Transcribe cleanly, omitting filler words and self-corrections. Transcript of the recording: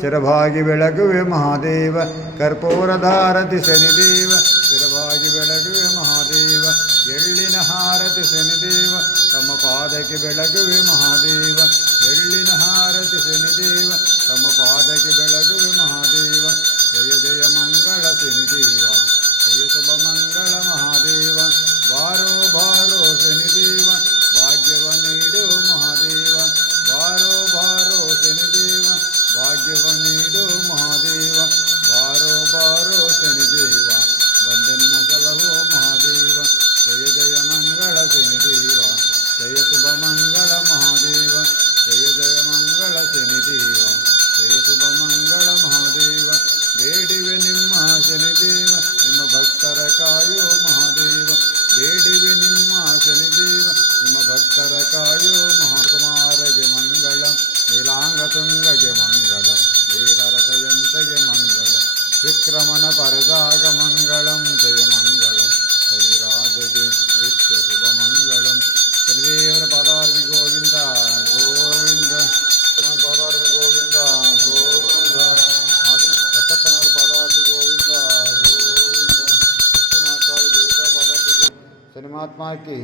ಶಿರಭಾಗಿ ಬೆಳಗುವೆ ಮಹಾದೇವ ಕರ್ಪೂರಧಾರತಿ ಶನಿದೇವ ಶಿರಭಾಗಿ ಬೆಳಗುವೆ ಮಹಾದೇವ ಎಳ್ಳಿನ ಹಾರತಿ ಶನಿದೇವ ತಮ್ಮ ಪಾದಕ್ಕೆ ಬೆಳಗುವೆ ಮಹಾದೇವ ಎಳ್ಳಿನ ಹಾರತಿ ಶನಿದೇವ ತಮ್ಮ ಪಾದಕ್ಕೆ ಬೆಳಗುವೆ ಮಹಾದೇವ ಜಯ ಜಯ ಮಂಗಳ ಶನಿದೇವ ಜಯ ಶುಭ ಮಂಗಳ ಮಹಾದೇವ ಬಾರೋ ಬಾರೋ ಶನಿದೇವ ಭಾಗ್ಯವ ನೀಡು ಮಹಾದೇವ ಬಾರೋ ಬಾರೋ ಶನಿದೇವ ಭಾಗ್ಯವ ನೀಡು ಮಹಾದೇವ ಬಾರೋ ಬಾರೋ ಶನಿದೇವ ಬಂದೆನ್ನ ಸಲಹೋ ಮಹಾದೇವ ಜಯ ಜಯ ಮಂಗಳ ಶನಿದೇವ ಜಯ ಶುಭ ಮಂಗಳ ಮಹಾದೇವ ಜಯ ಜಯ ಮಂಗಳ ಶನಿದೇವ ಜಯ ಶುಭ ಮಂಗಳ ಮಹಾದೇವ ಬೇಡಿವೆ ನಿಮ್ಮ ಶನಿದೇವ ನಿಮ್ಮ ಭಕ್ತರ ಕಾಯೋ ಮಹಾದೇವ ಬೇಡಿವೆ ನಿಮ್ಮ ಶನಿದೇವ ನಿಮ್ಮ ಭಕ್ತರ ಕಾಯೋ ಮಹಾಕುಮಾರಗೆ ಮಂಗಳಂ ನೀಲಾಂಗತುಂಗಗೆ ಮಂಗಳಂ ವೀರರಥಯಂತೆಗೆ ಮಂಗಳಂ ವಿಕ್ರಮನ ಪರದಾಗ ಮಂಗಳಂ ಜಯ ಮಂಗಳಂ ಶನಿರಾಜಗೆ ನಿತ್ಯ ಶುಭ ಮಂಗಳಂ ಶನಿದೇವರ ಪದಾರ್ವಿ ಗೋವಿಂದ ಗೋವಿಂದ ಪದಾರ್ವಿ ಗೋವಿಂದ ಗೋವಿಂದ ದತ್ತಪ್ಪನವರ ಪದಾರ್ವಿ ಗೋವಿಂದ ಗೋವಿಂದ ವಿಷ್ಣುಮಾತಾಳು ದೇವತಾ ಪದಾರ್ವಿ ಶನಿ ಮಹಾತ್ಮ ಕಿ